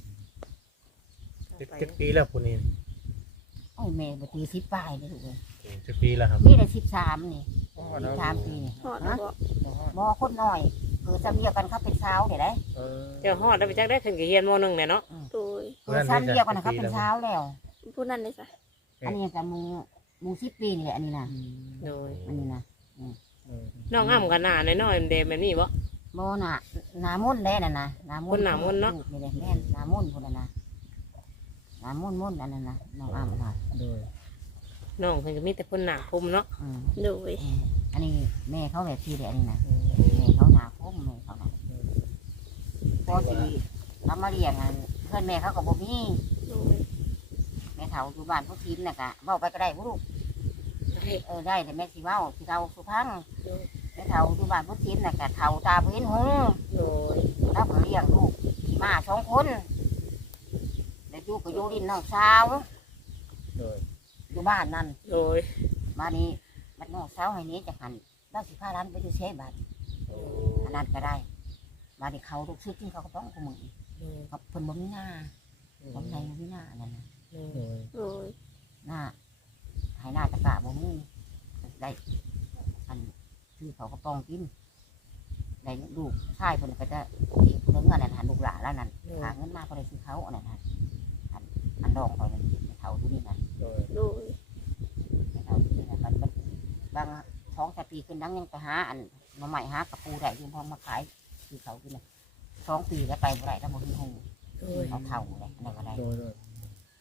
Speaker 4: เจ็ดเจ็ดปีแล้วคนนี้
Speaker 3: โอ้ยแม่บ่ตีสิบปลายเลยลูกเอ้ย
Speaker 4: เจ็ดปีแล้วครับ
Speaker 3: นี่ได้สิบสามนี่
Speaker 5: พ่อ
Speaker 3: สิ
Speaker 5: เรา
Speaker 3: บสามปีนี่
Speaker 1: ฮอดแล้วบ่
Speaker 3: บ่คนน้อยคือจำเดียวกันเขาเป็นสาวเด้ได้
Speaker 5: เออ
Speaker 2: เจ้าฮอดแล้วไปจักได้ขึ้นกับเฮียนมหนึ่งเนี่ยเนาะ
Speaker 1: โดย
Speaker 3: คือจำเดียวกันเขาเป็นสาวแล้ว
Speaker 1: ผู้นั้นได้ซะ
Speaker 3: อันนี้ก็หมูหมูสิบปีนี่แหละอันนี้นะ
Speaker 2: โดย
Speaker 3: อันนี้นะ
Speaker 5: โดย
Speaker 2: น้องอ้ำกันหน้าน้อยๆเดมแบบนี้บ่
Speaker 3: บ่น่ะหนามุ่นได้น่ะนะหนามุ่
Speaker 2: คนหน้ามุ่นเนาะ
Speaker 3: ลูกนี่แหละแม่นหนามุ่นพุ่นน่ะนะหนามุ่นมุ่นอันนั้นนะน้องอ้ำน่ะ
Speaker 5: โดย
Speaker 2: น้องเพิ่นก็มีแต่คนหน้าคมเนาะ
Speaker 3: อืม
Speaker 1: โดย
Speaker 3: อืมอันนี้แม่เขาแบบที่เดียอันนี้นะแม่เขาหนาคมแม่เขานะพอสิเอามาเลี้ยงอันเพื่อนแม่เขาก็บ่มี
Speaker 1: โดย
Speaker 3: แม่เฒ่าอยู่บ้านผู้ทิมน่ะก็เว้าไปก็ได้บ่ลูกเออได้แต่แม่สิเว้าสิเราสุพังแม่เฒ่าอยู่บ้านผู้ทิมน่ะก็เฒ่าตาบ่เห็นหู
Speaker 2: โดย
Speaker 3: แล้วก็เลี้ยงลูกขี่ม้าสองคนแล้วอยู่ก็อยู่ดินน้องสาว
Speaker 5: โดย
Speaker 3: อยู่บ้านนั่น
Speaker 2: โดย
Speaker 3: บ้านนี้บ้านน้องสาวให้หนี้จะหันเราสิพาร้านไปดูเชฟบ้านอันนั้นก็ได้บ้านนี้เขาลูกซื้อกินเขาก็ต้องกูมือเขาเพิ่นบ่มีหน้าบ่มีหน้าบ่มีหน้าอันนั้นน่ะ
Speaker 5: โดย
Speaker 1: โดย
Speaker 3: หน้าให้หน้าตะกะบ่มีได้อันคือเขาก็ต้องกินได้ลูกชายเพิ่นก็จะที่เพิ่นเงินนั่นหันลูกหลานแล้วนั่นหาเงินมาก็ได้ซื้อเขาอันนั้นน่ะอันอันดองคอยนั่นเขาอยู่นี่นั่น
Speaker 5: โดย
Speaker 1: โดย
Speaker 3: เขาอยู่นี่นั่นมันมันบางท้องแต่ปีขึ้นดังยังไปหาอันมาใหม่หากระปูได้ยังพอมาขายคือเขากินน่ะสองปีแล้วไปบ่ได้แล้วบ่มีหง
Speaker 2: โดย
Speaker 3: เขาเท่าเลยอันนั้นก็ได้
Speaker 5: โดยโดย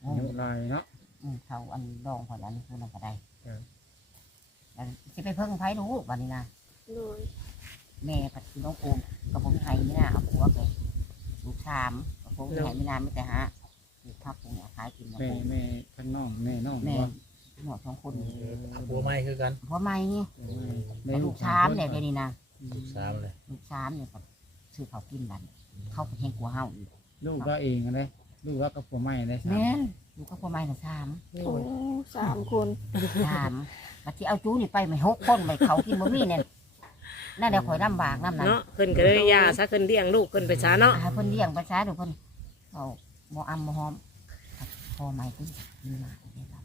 Speaker 3: อ้
Speaker 5: อายุหลายเนาะ
Speaker 3: อืมเขาอันดองคนอันนี้คือนั่นก็ได้
Speaker 5: ครับ
Speaker 3: แล้วสิไปเพิ่งไผรู้บัดนี้นะ
Speaker 1: โดย
Speaker 3: แม่ปัดน้องกูมกับผมไทยนี่นะเอาผัวไปลูกสามกับผมไทยไม่นานไม่แต่ฮะปลูกผักปลูกเนี่ยขายกินนะ
Speaker 5: แม่
Speaker 3: ผม
Speaker 5: แม่ทั้งน้องแม่น้อง
Speaker 3: แม่
Speaker 5: บ่
Speaker 3: หมดสองคน
Speaker 4: เอาผัวใหม่คือกัน
Speaker 3: ผัวใหม่นี่
Speaker 5: แม่
Speaker 3: ลูกสามเนี่ยเดี๋ยวนี้นะ
Speaker 4: ลูกสามเลย
Speaker 3: ลูกสามเนี่ยก็ซื้อเขาวกินบันเขาไปแห้งกลัวเฮาอีก
Speaker 5: ลูกก็เองอะไรลูกก็กับผัวใหม่ได้สาม
Speaker 3: แม่นลูกก็ผัวใหม่น่ะสาม
Speaker 1: โอ้สามคน
Speaker 3: สามบัดที่เอาจูนี่ไปไม่หกคนไปเขากินบ่มีเนี่ยนั่นเดี๋ยวข่อยลำบากน้ำนั้น
Speaker 2: เนาะเพิ่นก็เลยย่าซะเพิ่นเลี้ยงลูกเพิ่นไปซะเนาะ
Speaker 3: อาเพิ่นเลี้ยงประชาดูเพิ่นเอาบ่อำบ่หอมพอใหม่ตึ้งมีมาเดี๋ยวครับ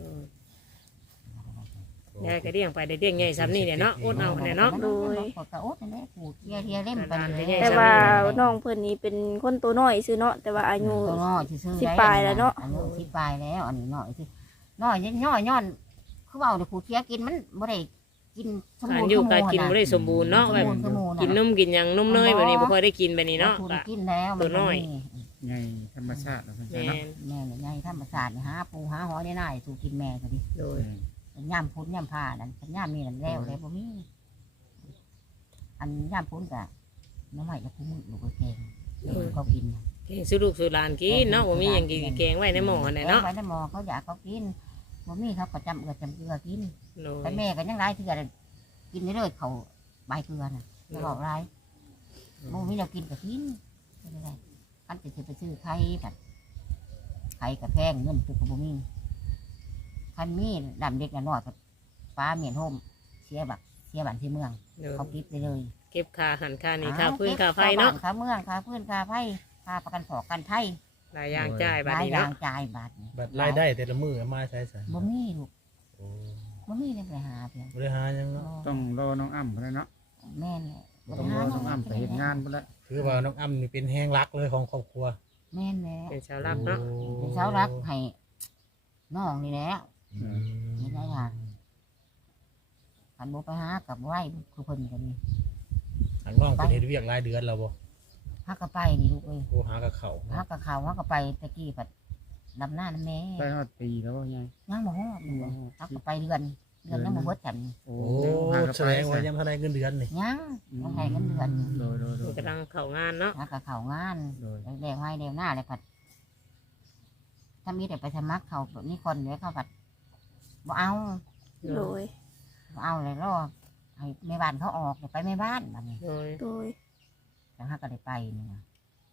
Speaker 2: ยายก็เลี้ยงไปได้เลี้ยงใหญ่ซ้ำนี่เนี่ยเนาะอดเอาเนี่ยเนาะ
Speaker 3: โดยก็อดนั่นแหละผูกเทียเทียเล่มไปเลย
Speaker 1: แต่ว่าน้องเพิ่นนี่เป็นคนตัวน้อยซื่อเนาะแต่ว่าอายุ
Speaker 3: ตัวน้อยซื่อๆ
Speaker 1: สิบปลายแล้วเนาะ
Speaker 3: อายุสิบปลายแล้วอันนี้น้อยซื่อน้อยย่อยย้อนคือว่าเอาผูกเทียกินมันบ่ได้กินสม
Speaker 2: กา
Speaker 3: บู
Speaker 2: ร
Speaker 3: รณ์
Speaker 2: อยู่การกินบ่ได้สมบูรณ์เนาะแบบ
Speaker 3: สมบูรณ์
Speaker 2: กินนมกินหยังนมเนยแบบนี้บ่ค่อยได้กินแบบนี้เนาะ
Speaker 3: ผูก
Speaker 2: ก็
Speaker 3: กินแล้ว
Speaker 2: ตัวน้อย
Speaker 5: ไงธรรมชาติเราเป็น
Speaker 2: แม่
Speaker 5: เนาะ
Speaker 3: แม่เนี่ยใหญ่ธรรมศาสตร์หาปูหาหอยได้น่ายสู่กินแม่ก็ดิ
Speaker 2: โดย
Speaker 3: ย่ามพ้นย่ามผ้านั่นย่ามมีนั่นแล้วแล้วบ่มีอันย่ามพ้นกะน้ำใหม่กับผู้มือลูกก็แกงเขากิน
Speaker 2: แกงซื้อลูกซื้อหลานกินเนาะบ่มีหยังกินแกงไว้ในหม้อนั่นแหละเนาะ
Speaker 3: ไว้ในหม้อเขาอยากเขากินบ่มีเขาก็จำเอือจำเกลือกิน
Speaker 2: โดย
Speaker 3: แต่แม่ก็ยังไรเถื่อกินได้เลยเขาใบเกลือน่ะไม่บอกไรบ่มีเรากินก็กินไม่ได้ไรอันจะไปซื้อไข่แบบไข่กับแพงเงินตุกบ่มีคันมีดำเด็กน้อยกับฟ้าเมียนโฮมเสียบักเสียบันที่เมือง
Speaker 2: โดย
Speaker 3: เขาคิดไปเลย
Speaker 2: เก็บค่าหันค่านี่ค่าพื้นค่าไฟเนาะ
Speaker 3: ค่าเมืองค่าพื้นค่าไฟค่าประกันขอกันไทย
Speaker 2: หลายอย่างจ่าย
Speaker 3: ห
Speaker 2: บัด
Speaker 3: ลาย
Speaker 2: นี้
Speaker 3: อย่า
Speaker 2: เนาะ
Speaker 3: งจ่ายบาทนี่
Speaker 4: บัดรายได้แต่ละมื้อเอามาใช้ใส่
Speaker 3: บ่มีลูก
Speaker 4: โอ้
Speaker 3: บ่มีเลยไปหาเพียง
Speaker 4: บริหารยังเนาะ
Speaker 5: ต้องรอน้องอ้ำพุ่นเนาะ
Speaker 3: แม่นเลย
Speaker 5: ต้องรอน้องอ้ำไปเฮ็ดงานพุ่นละ
Speaker 4: คือว่าน้องอ้ำนี่เป็นแห้งรักเลยของครอบครัว
Speaker 3: แม่นเลย
Speaker 2: เป็นชาวรักเนาะ
Speaker 3: เป็นเสารักให้น้องนี่แหละ
Speaker 4: อืม
Speaker 3: นี่ได้ค่ะคันบ่ไปหากับไหวคือเพิ่นกันนี่
Speaker 4: อันน้องเป็นเฮ็ดเวียกรายเดือนแล้วบ่
Speaker 3: ฮักก็ไปนี่ลูกเอ้ย
Speaker 4: โอ้หากับเขาว
Speaker 3: ฮักก็เข้าฮักก็ไปตะกี้ปัดลำหน้าน้ำแม่
Speaker 5: ไปฮอดปีแล้วบ่ยาย
Speaker 3: ยังบ่ฮอดลูกเอ้ยฮักก็ไปเดือนเดือนยังบ่เบิดกัน
Speaker 5: โอ้
Speaker 4: โอ้
Speaker 5: หากระ
Speaker 4: แส
Speaker 5: ไป
Speaker 4: ดงว่ายังเท่าไรเงินเดือนนี่
Speaker 3: ยังยังให้เงินเดือน
Speaker 5: โดยโดยโดย
Speaker 2: กำลังเข้างานเนาะ
Speaker 3: ฮักก็เข้างาน
Speaker 5: โดย
Speaker 3: แดงไว้แดงหน้าเลยผัดถ้ามีแต่ไปสมัครเขาแบบนี้คนเดี๋ยวเขาผัดบ่เอา
Speaker 1: โดย
Speaker 3: บ่เอาเลยรอให้แม่บ้านเขาออกเดี๋ยวไปแม่บ้านแบบนี้
Speaker 2: โดย
Speaker 1: โดย
Speaker 3: จังฮักก็ได้ไปนี่นะ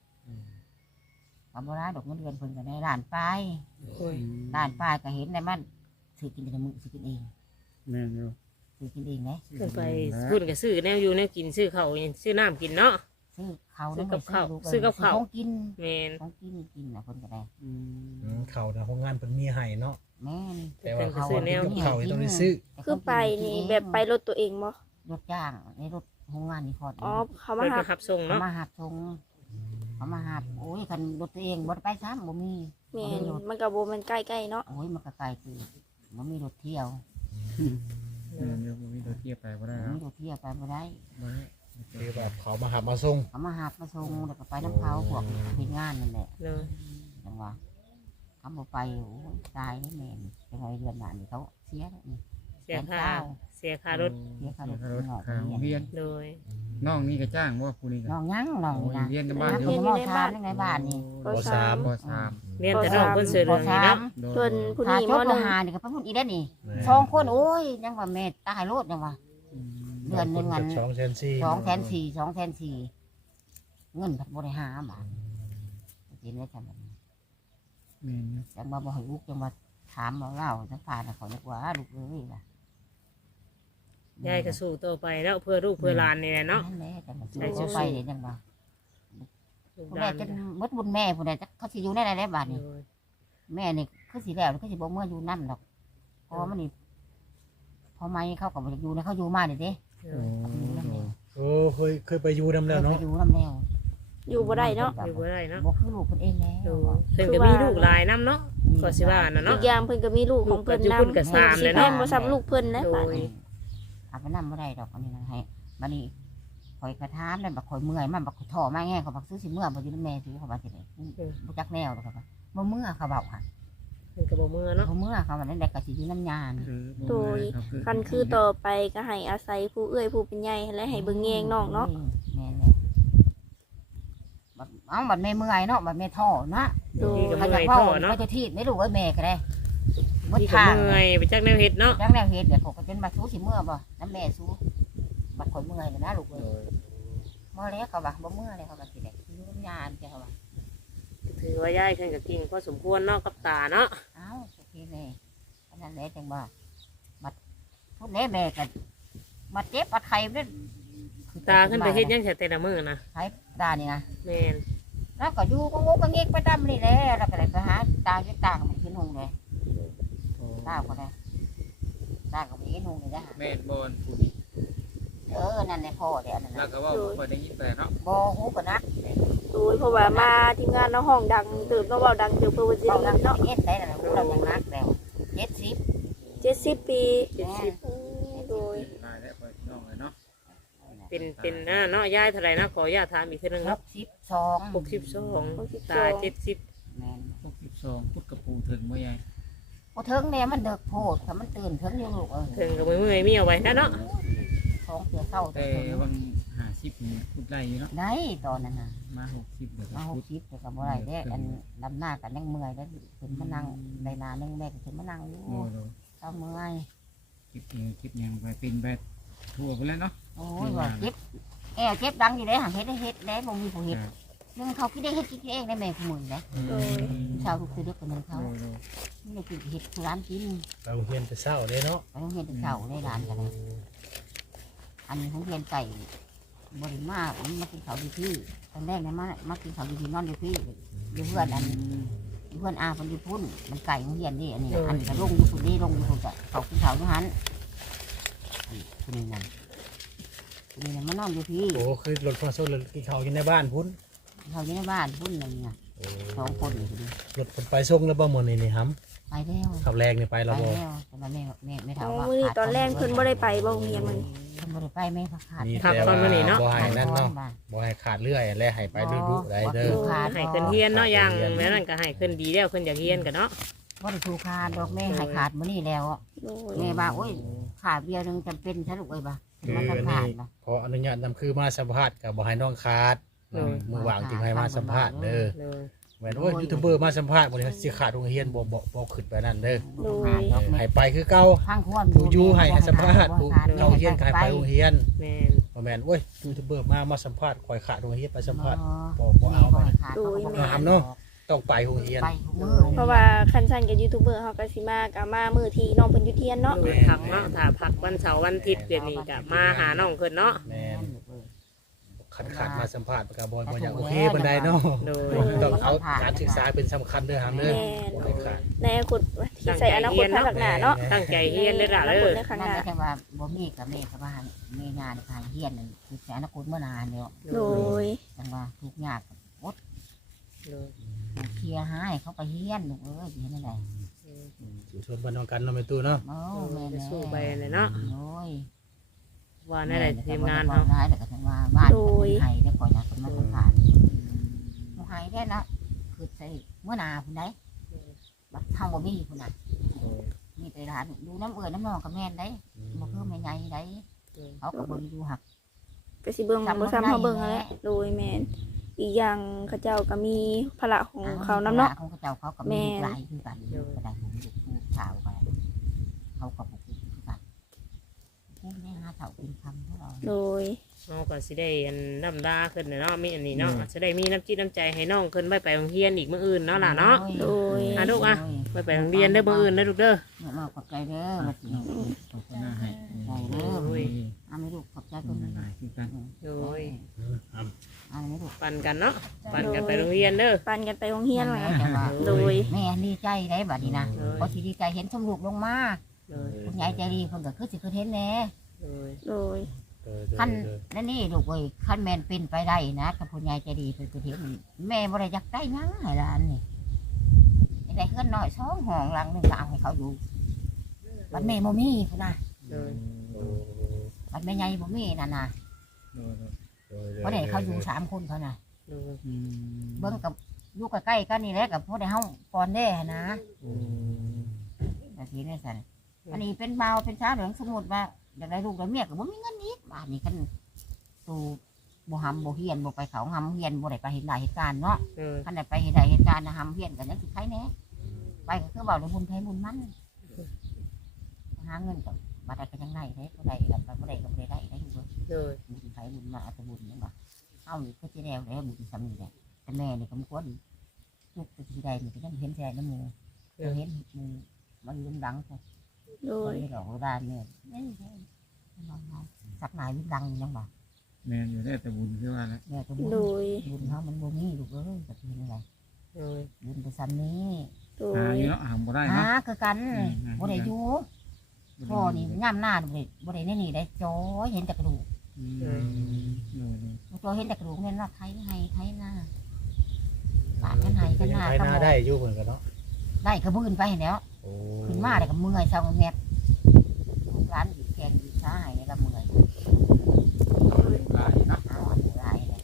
Speaker 3: ความโบราณดอกเงินเดือนเพิ่นก็ได้ล้านไป
Speaker 2: โอ้ย
Speaker 3: ล้านไปก็เห็นได้มันซื้อกินแต่มือซื้อกินเอง
Speaker 5: แม่นอยู่
Speaker 3: ซื้อกินเองนะ
Speaker 2: ขึ้นไปพูดก็ซื้อแนวอยู่แนวกินซื้อข้าวซื้อน้ำกินเนาะ
Speaker 3: ซื้อเขา
Speaker 2: ซื้อกับ
Speaker 3: ได้
Speaker 2: ข้าว
Speaker 3: ลูก
Speaker 2: ซื้อกับข้าว
Speaker 3: ของกิน
Speaker 2: แม่น
Speaker 3: ของกินกินนะเพิ่นก็ได้
Speaker 5: อื
Speaker 4: อื
Speaker 5: ม
Speaker 4: มเขาน่ะโรงงานเพิ่นมีให้เนาะ
Speaker 3: แม่น
Speaker 4: แต่ว่า
Speaker 2: เพิ่นก็
Speaker 4: เขา
Speaker 2: ซื้อแนว
Speaker 4: กับเขาวต้องได้ซื้อ
Speaker 1: คือไปนี่แบบไปรถตัวเองบ่
Speaker 3: รถจ้างในรถโรงงานนี่พอด
Speaker 1: อ๋อเขามา
Speaker 2: เพิ่น
Speaker 1: หา
Speaker 2: ก็ขับส่ง
Speaker 3: เขา
Speaker 2: เนาะ
Speaker 3: มาหับทงเขามาหับโอ้ยคันรถตัวเองบ่ได้ไปซ้ำบ่มี
Speaker 1: แม่นมันก็บ่แมันใกล้ๆเนาะ
Speaker 3: โอ้ยมันก็ไกลคือบ่มีรถเที่ยว
Speaker 5: แม่นอยู่บ่มีตัวเทียบไปบ่ได้
Speaker 3: บ่
Speaker 5: เนาะ
Speaker 3: มีรถเที่ยวไปบ่ได้
Speaker 5: บ่ได้
Speaker 4: คือแบบเขามาหามาส่ง
Speaker 3: เขามาหับมาส่งแล้วก็ไปน้ำเขาพวกเฮ็ดงานนั่นแหละ
Speaker 2: เลย
Speaker 3: จังว่าเขาบ่ไปโอ้ยตายแล้วแม่นจังไงเดือนหน้านี่เขาเสียแล้วนี่
Speaker 2: เสียค่าเสียค่ารถ
Speaker 3: เสียค่า
Speaker 5: เสี
Speaker 3: ร
Speaker 5: ย
Speaker 3: ถ
Speaker 5: ค่ารถ
Speaker 3: หน่อย
Speaker 5: ค่าโรงเรียน
Speaker 2: โดย
Speaker 5: น้องนี่ก็จ้างบ่ผู้นี้ก็
Speaker 3: น้องยังน้อง
Speaker 5: โอ้
Speaker 3: นี่
Speaker 5: ย
Speaker 3: นะ
Speaker 5: เรียนในบ้านอยู่
Speaker 3: เรียนมอชามในบ้านนี่
Speaker 1: ป
Speaker 4: ป
Speaker 1: สาม
Speaker 4: สาม
Speaker 5: ปสาม
Speaker 2: เรียนแต่น้องเพิ่นเสือเรื่องนี้เนาะ
Speaker 5: โดย
Speaker 1: ส่วนผู้
Speaker 3: ถ้า
Speaker 1: นี้
Speaker 3: จ
Speaker 1: ม
Speaker 3: บ
Speaker 1: ห
Speaker 3: ม
Speaker 1: นึ่ง
Speaker 3: หานี่ก็ไปพูดอีได้นี่สองคนโอ้ยยังว่าแม่ตายโลดยังว่า เดือนหนึ่งอัน
Speaker 4: สองแสนสี่
Speaker 3: สองแสนสี่สองแสนสี่เงินผัดบริหารบาทจริงได้จำแบบนี้
Speaker 5: แม่นอยู่
Speaker 3: จังมาบอกให้ลูกจังมาถามมาเล่าจังผ่านเขาเรียกว่าลูกเอ้ยล่ะ
Speaker 2: ยายก็สู้ต่อไปแล้วเพื่อลูกเพื่อหลานนี่แหละเนาะ
Speaker 3: นั่นแหละจังมา
Speaker 2: ใช่
Speaker 3: สู้
Speaker 2: สู้
Speaker 3: ไปเลยจังมา
Speaker 2: ลูก
Speaker 3: ผู้
Speaker 2: ห
Speaker 3: ใด
Speaker 2: ลาน
Speaker 3: จนมดบุญแม่ผู้ใดจะเขาสิอยู่ในอะไรได้บาทนี่
Speaker 2: โดย
Speaker 3: แม่นี่คือสิแล้วเขาสิบอกเมื่ออยู่นั่นหรอกเพราะว่ามันนี่พอไม่เขากับอยู่ในเขาอยู่มาเด็ดเด้
Speaker 2: โด
Speaker 5: โอ้
Speaker 2: ย
Speaker 3: อยู่น้ำแล้ว
Speaker 4: โอ้เคยเคยไปอยู่นำแล้วเนาะ
Speaker 3: อยู่น้ำแล้ว
Speaker 1: อยู่บ่ได้เนาะ
Speaker 2: อยู่บ่ได้เนาะ
Speaker 3: บอกคือลูกคนเองแล้ว
Speaker 2: โดยเพิ่นก็มีลูกหลายน้ำเนาะขอสิว่าน่ะ
Speaker 1: อี
Speaker 2: เนาะ
Speaker 1: กอย่างเพิ่นก็มีลูกของเพิ่น
Speaker 2: ลูก
Speaker 1: นำ
Speaker 2: เพิ่นก็สาม
Speaker 1: สิ
Speaker 2: เลย
Speaker 1: แม่
Speaker 2: เนาะ
Speaker 1: นบ่ซ้ำลูกเพิ่นนะ
Speaker 2: โด
Speaker 1: บาด
Speaker 2: ย
Speaker 1: นี้
Speaker 3: เอาไปนั่งไม่ได้ดอกอันนี้นะให้บันนี้ข่อยกระทามเลยบักข่อยเมื่อยมันบักข่อยถ่อมาแง่เขาบักซื้อสิเมื่อบักอยู่ในแม่ซื้อเขาบักสิเลยบุจักแนวเลยครับบ่เมื่อเขาเบาค่ะ
Speaker 2: เพิ่นก็บ่เมื่อเนาะ
Speaker 3: เขาเมื่อเขาวันนั้นได้ก็สิอยู่น้ำยานี่
Speaker 1: โดยคันคือต่อไปก็ให้อาศัยผู้เอื้อยผู้เป็นใหญ่และให้เบิ่งแยงน้องเนาะ
Speaker 3: แม่นเลยบัดเอ้าบัดแม่เมื่อยเนาะบัดแม่ท่อนะ
Speaker 1: โดย
Speaker 2: พี่ก็
Speaker 3: เขา
Speaker 2: เมื่
Speaker 3: จะ
Speaker 2: อย
Speaker 3: พ่อ
Speaker 2: ท่อเนาะ
Speaker 3: เขาจะทีบไม่รู้ว่าแม่ก็ได้หมด
Speaker 2: พี่ก็
Speaker 3: ทาง
Speaker 2: เมื่อยไปจักแนวเฮ็ดเนาะ
Speaker 3: จังแนวเฮ็ดเดี๋ยวเขาก็จนมาสู้สิเมื่อบ่น้ำแม่สู้บัดข่อยเมื่อยเลยนะลูกเอ้ยเมื่อแล้วเขาบ่บ่เมื่อเลยเขาก็สิได้อยู่น้ำยาเจ้าเขาบ่
Speaker 2: ถือว่ายายเพิ่นก็เก่งพอสมควรเนาะกับตาเนาะ
Speaker 3: เอ้าโอเคเลยอันนั้นแหละจังว่าบัดพูดแน่แม่ก็มาเจ็บมาไข้เด้
Speaker 2: ตาขึ้นไปเฮ็ดหยังแต่ละมื้อนะ
Speaker 3: ไข้ตานี่นะ
Speaker 2: แม่น
Speaker 3: แล้วก็อยู่ก็งกก็เงกไปดำนี่แหละแล้วก็เลยไปหาตาที่ตาก็ไม่ขึ้นหงเลยตาก็ได้ตาก็ไม่ขึ้นหงเลยนะ
Speaker 5: แม่นบอนผู้นี้
Speaker 3: เออนั่นแหละพ่อเดี๋ยวนั่น
Speaker 5: แล้ว
Speaker 3: นะ
Speaker 5: ก็ว่าบ่ค่อยได้ยินแต่เนาะ
Speaker 3: บอหูก็นัก
Speaker 1: โดยเพราะว่ามาทีมงานเนาะห้องดังเติบเนาะเว้าดังเติบเพิ่นว่าสิ
Speaker 3: เรา
Speaker 1: ได้
Speaker 3: นัก
Speaker 1: เนาะ
Speaker 3: เอ็ดได้แล้วหูเรายังนักแล้วเจ็ดสิบ
Speaker 1: เจ็ดสิบปี
Speaker 2: เจ็ดสิบ
Speaker 1: อืมโดย
Speaker 5: หลายแล้วพ่อน้องเลยเนาะ
Speaker 2: เป็นเป็นอ่าเนาะยายเท่าไหร่นะขออนุญาตถามอีกเทื่อนึง
Speaker 3: ห
Speaker 2: เนาะ
Speaker 3: กสิบสอง
Speaker 2: หกสิบสองตาเจ็ดสิบ
Speaker 3: แม่น
Speaker 5: หกสิบสองพุทธกระปูถึงบ่ยาย
Speaker 3: พอเทิงเนี่ยมันเด็กโพดค่ะมันตื่นเทิงอยู่ลูกเออ
Speaker 2: ถึงกับมือมือมีเอาไว้นะเนาะ
Speaker 3: ท้องเสือเศร้า
Speaker 5: แต่
Speaker 3: เทิง
Speaker 5: วันห้าสิบนี่พุทธไล่อยู่เนาะ
Speaker 3: ได้ตอนนั้นน่ะ
Speaker 5: มาหกสิบเดี๋ยวก็
Speaker 3: มาห
Speaker 5: พุ
Speaker 3: ก
Speaker 5: ทธ
Speaker 3: สิบแต่กับอะไรได้อันลำหน้ากันยังเมื่อยได้ขึ้นมานั่งได้นานนึงแม่ก็ขึ้นมานั่งอยู่
Speaker 5: โอ้โห
Speaker 3: เศร้าเมื่อย
Speaker 5: คลิปเองคลิปยังไปเป็นไปทั่วไปแล้วเนาะ
Speaker 3: โอ้ยว่าเจ็บแอวเจ็บดังอยู่เลยหาเฮ็ดได้เฮ็ดได้บ่มีผู้เฮ็ดนึงเขาคิดได้เฮ็ดกินเองได้แม่ผู้มือได้
Speaker 1: โดย
Speaker 3: ชาวทุกคือเด็กคนนึงเขา
Speaker 5: โอ้โห
Speaker 3: ไม่ได้กินเฮ็ดผู้ร้านกิน
Speaker 4: ไปโรงเรียนแต่เช้าเด้เนาะ
Speaker 3: ไปโรงเรียนแต่เช้าได้ร้านกันเลยอันนี้ของเรียนไก่บริมามันมากินข้าวอยู่ที่ตอนแรกเนี่ยมามากินข้าวอยู่ที่นอนอยู่ที่อยู่เพื่อนอันอยู่เพื่อนอาคนอยู่พุ่นมันไก่ของเรียนนี่อันนี้อันนี้ก็ลงอยู่พุ่นนี่ลงอยู่พุ่นจะเขากินข้าวอยู่หันอันนี้คนนี้นั่นคนนี้นั่นมานอนอยู่ที่
Speaker 4: โอ้คือรถพอโซนรถกินข้าวกินในบ้านพุ่น
Speaker 3: เขาอยู่ในบ้านพุ่นนั่นน่ะ
Speaker 4: โอ้
Speaker 3: สองคนอยู่ดี
Speaker 4: รถเพิ่นไปส่งแล้วบ่มื้อนี้นี่หำ
Speaker 3: ไปแล้ว
Speaker 4: ขับแรงนี่ไป
Speaker 3: ไป
Speaker 4: แล้วบ่
Speaker 3: แล้วแต่ว่าแม่แม่ไม่
Speaker 1: อ๋
Speaker 3: ถาม
Speaker 1: อ
Speaker 3: ว่า
Speaker 1: มื้อนี้ตอนแรกเพิ่นบ่ได้ไปบ่โรงเรียนมัน
Speaker 3: เพิ่นบ่ได้ไปแม่พักขาด
Speaker 4: มี
Speaker 2: พัก
Speaker 4: แต่
Speaker 2: ก่อน
Speaker 4: ว่า
Speaker 2: มื้อนี้เนาะ
Speaker 4: บ่ให้นั่นเนาะบ่ให้ขาดเรื่อยและให้ไปดุๆได้เด้อ
Speaker 2: ให้ขึ้นเฮียนเนาะอย่างแม่นั่นก็ให้ขึ้นดีแล้วขึ้นอยากเฮียนกันเนาะ
Speaker 3: บ่ได้ถูกขาดดอกแม่ให้ขาดมื้อนี้แล้วอะ
Speaker 1: โดย
Speaker 3: แม่ว่าโอ้ยขาดเบียร์หนึงจำเป็นซะลูกเอ้ยบ่า
Speaker 4: คือ
Speaker 3: มัน
Speaker 4: อัน
Speaker 3: ขา
Speaker 4: นี้
Speaker 3: ดบ่
Speaker 4: ขออนุญาตนำคือมาสัมภาษณ์กับบ่ให้น้องขาดมือวางจึงให้มาสัมภาษณ์เด้อ
Speaker 2: เลย
Speaker 4: แม่นว่ายูทูบเบอร์มาสัมภาษณ์บ่ได้สิขาดโรงเรียนบ่บ่บ่ขึ้นไปนั่นเด้อ
Speaker 3: โดย
Speaker 4: เออให้ไปคือเก่า
Speaker 3: ข้างควม
Speaker 4: ผู้อยู่ให้สัมภาษณ์ผู้
Speaker 3: ขาด
Speaker 4: เราเรียนขายไปโรงเรียน
Speaker 2: แม่น
Speaker 4: บ่แม่นโอ้ยยูทูบเบอร์มามาสัมภาษณ์ข่อยขาดโรงเรียนไปสัมภาษณ์
Speaker 3: บ่
Speaker 4: บ่บ่เอาไป
Speaker 3: ขาดเขาก็บ่
Speaker 4: ถามเนาะ ต้องไปโรงเรียน
Speaker 3: ไปทุกมื้อ
Speaker 1: เพราะว่าคันซั่นกับยูทูบเบอร์เฮาก็สิมาก็มามื้อที่น้องเพิ่นอยู่เทียนเนาะ
Speaker 2: เลยพักเนาะถ้าพักวันเสาร์วันอาทิตย์เดี๋ยวนี้ก็มาหาน้องเพิ่นเนาะ
Speaker 4: แม่นขาดขาดมาสัมภาษณ์ก็บ่บ่อยากโอเคปานใดเนาะ
Speaker 2: โดย
Speaker 4: ต้องเอาการศึกษาเป็นสำคัญเด้อหามเด้อ
Speaker 1: แม่น
Speaker 4: บ่ให้ขาด
Speaker 1: ในอนาคตที่ใส่อนาคตข้างหน้าเนาะ
Speaker 2: ตั้งใจเฮียนเลยล่ะ
Speaker 1: อ
Speaker 2: เด้
Speaker 1: นาคต
Speaker 2: อ
Speaker 1: ในข้าง
Speaker 3: นั่
Speaker 1: ห
Speaker 3: น
Speaker 1: น้า
Speaker 3: ก็จังว่าบ่มีกับแม่กับบ้านมีงานขายเฮียนนั่นคือแสนกุลเมื่อนานแล้ว
Speaker 1: โดย
Speaker 3: จังว่าทุกข์ยากอด
Speaker 2: โดย
Speaker 3: เคลียร์ให้เขาไปเฮียนลูกเอ้ยเฮียนนั่นแหละ
Speaker 4: อยู่ชนบ้านน้องกันเนาะแม่ตู้เนาะ
Speaker 3: โอ้แม่แม่
Speaker 2: สู้ไปเลยเนาะ
Speaker 3: โอ้ย
Speaker 2: ว่าในไหนทีมงาน
Speaker 3: เนา
Speaker 2: เนาะ
Speaker 3: ได้แต่ก็จังว่าบ้านไห้ได้ก่อนนะคนมาสัมผัสไห้ได้เนาะคือใส่เมื่อนาคุณได้บัดเท่าบ่มีคุณน่ะมีแต่ร้านดูน้ำเอื่อยน้ำนองกับแม่นได้บ่เพิ่มใหญ่ๆได้เขาก็เบิ่งอยู่หัก
Speaker 1: ก็สิเบิ่งบ่ซ้ำเฮาเบิ่งนั่นแหละโดยแม่นอีกอย่างเขาเจ้าก็มีภาระของเขานำเนาะ
Speaker 3: ของเขาเขาก็มีหลายคือกันก็ได้ของลูกผู้สาวกันเขาก็บ่คือกันพวกนี้หาเฒ่าเป็นคำเท่าเรา
Speaker 1: โดย
Speaker 2: น้องก็สิได้อันน้ำดาขึ้นเนาะมีอันนี้เนาะจะได้มีน้ำจิตน้ำใจให้น้องขึ้นไปไปโรงเรียนอีกมื้ออื่นเนาะล่ะเนาะ
Speaker 1: โดย
Speaker 2: อ่ะลูกอ่ะ ไปไปโรงเรียนเด้อมื้ออื่นเด้อลูกเด้อ
Speaker 3: เนี่ยมาขอบใจเด้อมาสิ
Speaker 5: ขอบคุณนะให้
Speaker 3: ใจเด้อ
Speaker 2: โอ้ย
Speaker 3: เอาไม่ลูกขอบใจ
Speaker 5: ขอบ
Speaker 3: ค
Speaker 5: คุ
Speaker 3: น
Speaker 5: ณ
Speaker 3: นึง
Speaker 5: หลายคือกัน
Speaker 2: โดย
Speaker 4: อืมอ่ะ
Speaker 3: เอาไม่ลูก
Speaker 2: ปั่นกันเนาะปั่นกันไปโรงเรียนเด้อ
Speaker 1: ปันกันไปโรงเรียนไว้
Speaker 3: แต่ว่า
Speaker 1: โดย
Speaker 3: แม่ดีใจได้บัดนี้นะ
Speaker 2: โดย
Speaker 3: พอสิดีใจเห็นสมลูกลงมา
Speaker 2: โดย
Speaker 3: คุณยายใจดีเพิ่นก็คือสิคือเห็นแน่
Speaker 2: โดย
Speaker 1: โดย
Speaker 4: เด้อเด้อ
Speaker 3: คัน
Speaker 4: เด้อ
Speaker 3: นั่นนี่ลูกเอ้ยคันแม่นเป็นไปได้นะกับคุณยายใจดีเพิ่นก็เห็นแม่บ่ได้อยากได้หยังให้หลานนี่ได้เฮือนน้อยสองห้องหลังหนึงก็เอาให้เขาอยู่บัดแม่บ่มีพุ่นน่ะ
Speaker 2: โดย
Speaker 4: โอ้
Speaker 3: บัดแม่ใหญ่บ่มีนั่นน่ะ
Speaker 5: โดยโดย
Speaker 4: โดยโดย
Speaker 3: บ่ได้เขาอยู่สามคนเขาน่ะ
Speaker 2: โดย
Speaker 5: อืม
Speaker 3: เบิ่งกับอยู่ใกล้ๆกันนี่แหละกับพวกได้เฮาปอนได้นะ
Speaker 4: อืม
Speaker 3: แต่ทีนี้สั่นอันนี้เป็นเบาเป็นช้าเหลืองสมุดว่าอยากได้ลูกได้เมียก็บ่มีเงินอีกบ้านนี้กันตูบ่หำบ่เฮียนบ่ไปเขาหำเฮียนบ่ได้ไปเห็นหลายเหตุการณ์เนาะ
Speaker 2: เออ
Speaker 3: คันได้ไปเห็นหลายเหตุการณ์นะหำเฮียนกันยังสิใครแน่ไปก็คือเบาได้บุญไทยบุญมันหาเงินกับบ่ได้ก็ยังได้เด้บ่ได้กันบ่ได้ก็บ่ได้ได้ได้อยู่
Speaker 2: เออ
Speaker 3: บุญไทยบุญมาเอาแต่บุญนี่บ่เฮานี่ก็สิแล้วได้บุญสำนี้แหละแต่แม่นี่ก็บ่ควรลูกจะสิได้นี่ก็ยังเห็นใจน้ำหมู่เห็นหมู่มันลืมดังซะ
Speaker 1: โดย
Speaker 3: ไม่หลอกได้เนี่ยสักนายวิดังยังบ่
Speaker 5: แม่นอยู่ได้แต่บุญคือว่าแล้ว
Speaker 3: เนี่ยตัวบุญ
Speaker 1: โดย
Speaker 3: บุญเขามันบ่มีลูกเอ้ยกับทีนี่ไง
Speaker 2: เออ
Speaker 3: บุญไปซ้ำนี้
Speaker 1: โด
Speaker 5: หาย อยู่เนาะหาบ่ได้
Speaker 3: หา
Speaker 5: เนาะ
Speaker 3: คือกันบ่ได้อยู่พ่อนี่ย่ำหน้าบ่ได้บ่ได้ในนี่ได้จอยเห็นแต่กระดูก
Speaker 5: อืมเออนี่
Speaker 3: จอยเห็นแต่กระดูกเนี่ยว่าไทยให้ไทยหน้าปาดกันให้กันหน้า
Speaker 4: ไป
Speaker 3: ก็
Speaker 4: หน้าได้อยู่เพิ่นก็เนาะ
Speaker 3: ได้กระบืนไปแล้ว
Speaker 4: โอ้
Speaker 3: ขึ้นมาได้ก็เมื่อยเศร้าแมบร้านอีกแกงอีกช้าให้แล้วก็เมื่อย
Speaker 5: หลายเนาะ
Speaker 3: หาวันหลายเลย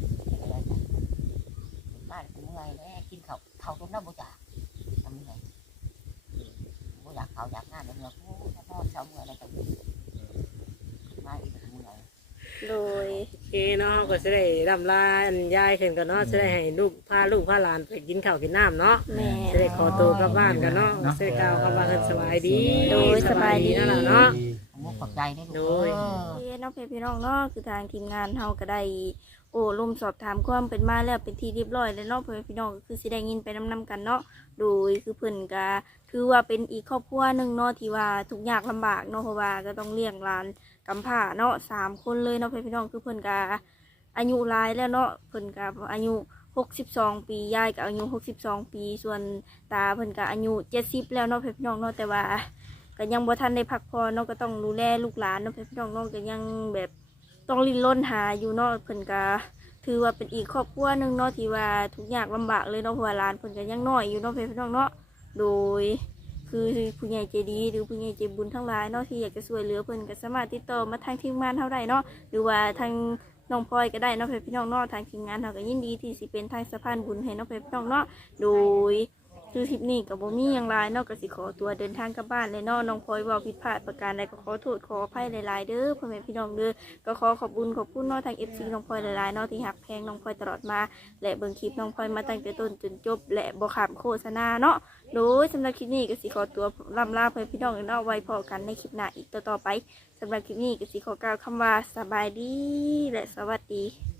Speaker 3: บ้านกูเมื่อยแล้วกินข้าวข้าวต้มน้ำบุจ่าทำเมื่อยบุอยากข้าวอยากงานเลยเมื่อยกูถ้าพ่อเช้าเมื่อยอะไรก็มาอีกเมื่อย
Speaker 1: โดย
Speaker 2: โอเคเนาะก็สิได้ร่ำลาอันยายขึ้นกันเนาะสิได้ให้ลูกพาลูกพาหลานไปกินข้าวกินน้ำเนาะ
Speaker 1: แม่
Speaker 2: สิได้ขอตัวกลับบ้านกันเนาะสิได้กล่าวคำว่าเพิ่นสบายดี
Speaker 1: โดยสบายดี
Speaker 2: นั่นล่ะเนาะ
Speaker 3: ผมขอบใจได้
Speaker 2: โด
Speaker 3: ลูก
Speaker 2: ย
Speaker 3: เออ
Speaker 1: เอ้น้องเพชรพี่น้องเนาะคือทางทีมงานเฮาก็ได้โอ้ลมสอบถามความเป็นมาแล้วเป็นที่เรียบร้อยแล้วเนาะเพื่อนพี่น้องก็คือสิได้ยินไปนำๆกันเนาะโดยคือเพิ่นก็ถือว่าเป็นอีกครอบครัวหนึงเนาะที่ว่าทุกข์ยากลำบากเนาะเพราะว่าก็ต้องเลี้ยงหลานกำพร้าเนาะสามคนเลยเนาะเพื่อนพี่น้องคือเพิ่นก็อายุหลายแล้วเนาะเพิ่นก็อายุหกสิบสองปียายก็อายุหกสิบสองปีส่วนตาเพิ่นก็อายุเจ็ดสิบแล้วเนาะเพื่อนพี่น้องเนาะแต่ว่าก็ยังบ่ทันได้พักผ่อนเนาะก็ต้องดูแลลูกหลานเนาะเพื่อนพี่น้องเนาะก็ยังแบบต้องรินรนหาอยู่เนาะเพิ่นก็ถือว่าเป็นอีกครอบครัวหนึงเนาะที่ว่าทุกอย่างลำบากเลยเนาะเพราะว่าหลานเพิ่นก็ยังน้อยอยู่เนาะเพื่อนพี่น้องเนาะโดยคือผู้ใหญ่ใจดีหรือผู้ใหญ่ใจบุญทั้งหลายเนาะที่อยากจะช่วยเหลือเพิ่นก็สามารถติดต่อมาทางทีมงานเฮาได้เนาะหรือว่าทางน้องพลอยก็ได้เนาะเพื่อนพี่น้องเนาะทางทีมงานเฮาก็ยินดีที่สิเป็นทางสะพานบุญให้เนาะเพื่อนพี่น้องเนาะโดยคือทริปนี้ก็บ่มีหยังหลายเนาะก็สิขอตัวเดินทางกลับบ้านเลยเนาะน้องพลอยเว้าผิดพลาดประการใดก็ขอโทษขออภัยหลายๆเด้อพ่อแม่พี่น้องเด้อก็ขอขอบคุณขอบคุณเนาะทาง เอฟ ซี น้องพลอยหลายๆเนาะที่หักแพงน้องพลอยตลอดมาและเบิ่งคลิปน้องพลอยมาตั้งแต่ต้นจนจบและบ่ขามโฆษณาเนาะโดยสำหรับคลิปนี้ก็สิขอตัวล่ำลาเพื่อนพี่น้องเนาะไว้พอกันในคลิปหน้าอีกต่อๆไปสำหรับคลิปนี้ก็สิขอกล่าวคำว่าสบายดีและสวัสดี